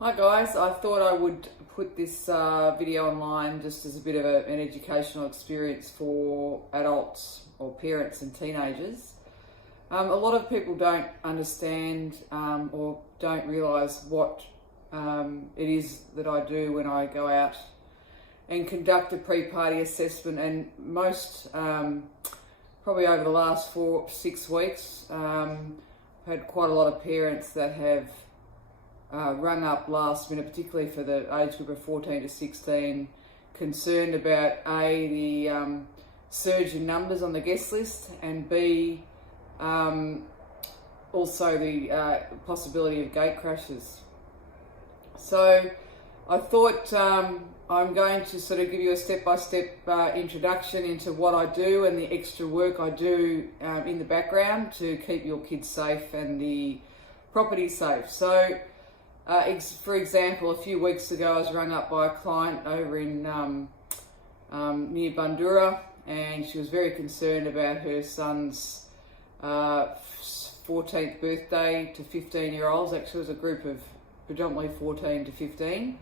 Hi guys, I thought I would put this video online just as a bit of an educational experience for adults or parents and teenagers. A lot of people don't understand or don't realise what it is that I do when I go out and conduct a pre-party assessment, and most, probably over the last 4 to 6 weeks, I've had quite a lot of parents that have rung up last minute, particularly for the age group of 14 to 16, concerned about the surge in numbers on the guest list, and B, also the possibility of gate crashes. So I thought I'm going to sort of give you a step-by-step introduction into what I do and the extra work I do in the background to keep your kids safe and the property safe. So for example, a few weeks ago I was rung up by a client over in near Bundoora, and she was very concerned about her son's 14th birthday to 15-year-olds. Actually, it was a group of predominantly 14 to 15.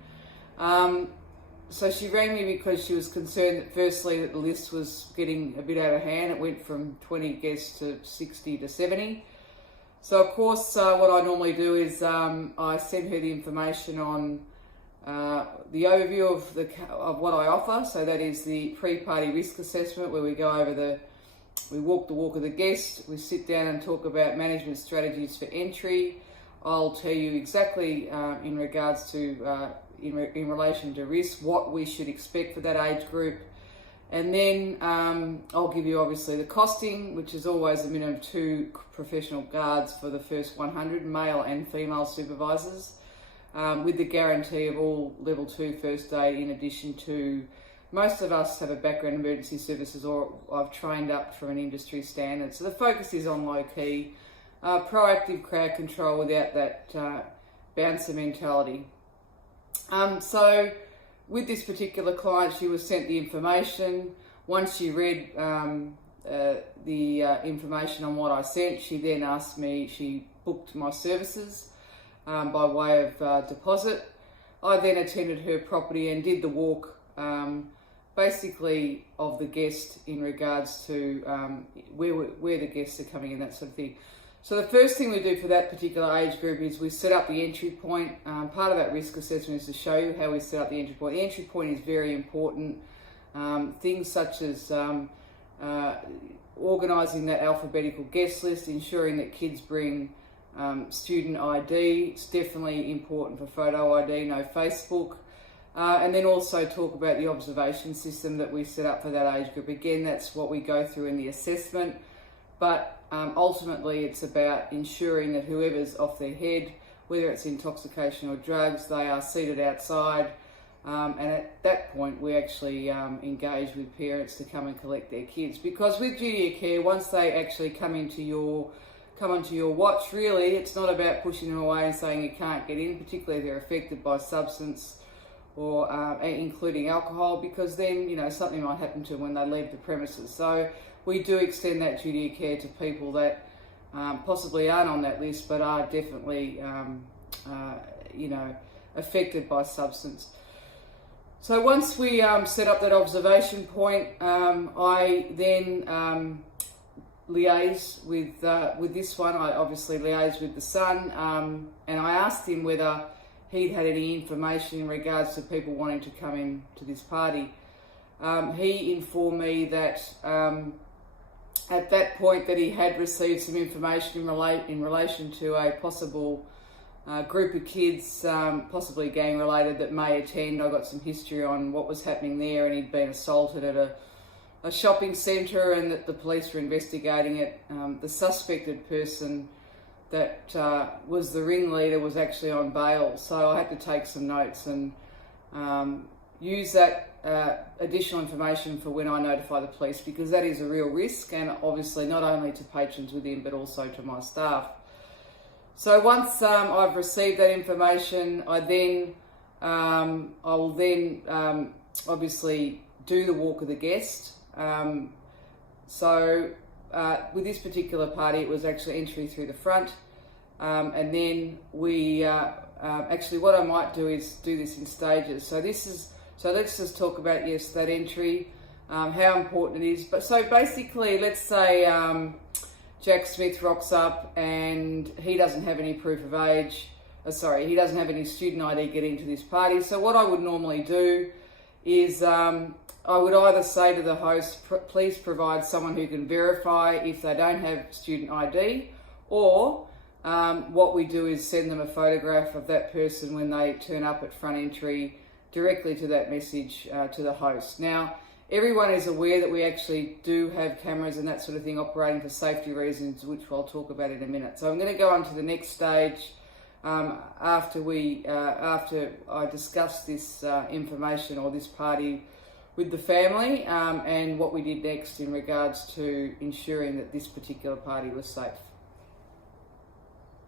So she rang me because she was concerned that firstly that the list was getting a bit out of hand. It went from 20 guests to 60 to 70. So of course what I normally do is I send her the information on the overview of what I offer. So that is the pre-party risk assessment, where we go over we walk the walk of the guest, we sit down and talk about management strategies for entry. I'll tell you exactly in regards to in relation to risk, what we should expect for that age group. And then I'll give you obviously the costing, which is always a minimum of 2 professional guards for the first 100 male and female supervisors, with the guarantee of all level 2 first aid, in addition to most of us have a background in emergency services, or I've trained up from an industry standard. So the focus is on low key, proactive crowd control without that bouncer mentality. So with this particular client, she was sent the information. Once she read the information on what I sent, she then asked me, she booked my services by way of deposit. I then attended her property and did the walk basically of the guest in regards to where the guests are coming in, that sort of thing. So the first thing we do for that particular age group is we set up the entry point. Part of that risk assessment is to show you how we set up the entry point. The entry point is very important. Things such as organising that alphabetical guest list, ensuring that kids bring student ID. It's definitely important for photo ID, no Facebook. And then also talk about the observation system that we set up for that age group. Again, that's what we go through in the assessment. But ultimately it's about ensuring that whoever's off their head, whether it's intoxication or drugs, they are seated outside, and at that point we actually engage with parents to come and collect their kids, because with duty of care, once they actually come onto your watch, really it's not about pushing them away and saying you can't get in, particularly if they're affected by substance or including alcohol, because then something might happen to them when they leave the premises. So we do extend that duty of care to people that possibly aren't on that list, but are definitely, affected by substance. So once we set up that observation point, I then liaise with this one. I obviously liaise with the son, and I asked him whether he'd had any information in regards to people wanting to come in to this party. He informed me that at that point that he had received some information in relation to a possible group of kids, possibly gang related, that may attend. I got some history on what was happening there, and he'd been assaulted at a shopping centre, and that the police were investigating it. The suspected person that was the ringleader was actually on bail, so I had to take some notes and use that additional information for when I notify the police, because that is a real risk, and obviously not only to patrons within but also to my staff. So once I've received that information, I will then obviously do the walk of the guest. So with this particular party, it was actually entry through the front. and then we actually what I might do is do this in stages. So let's just talk about that entry, how important it is. But so basically, let's say Jack Smith rocks up and he doesn't have any proof of age. He doesn't have any student ID getting to this party. So what I would normally do is I would either say to the host, please provide someone who can verify if they don't have student ID, or what we do is send them a photograph of that person when they turn up at front entry directly to that message to the host. Now, everyone is aware that we actually do have cameras and that sort of thing operating for safety reasons, which I'll talk about in a minute. So I'm going to go on to the next stage after I discuss this information or this party with the family and what we did next in regards to ensuring that this particular party was safe.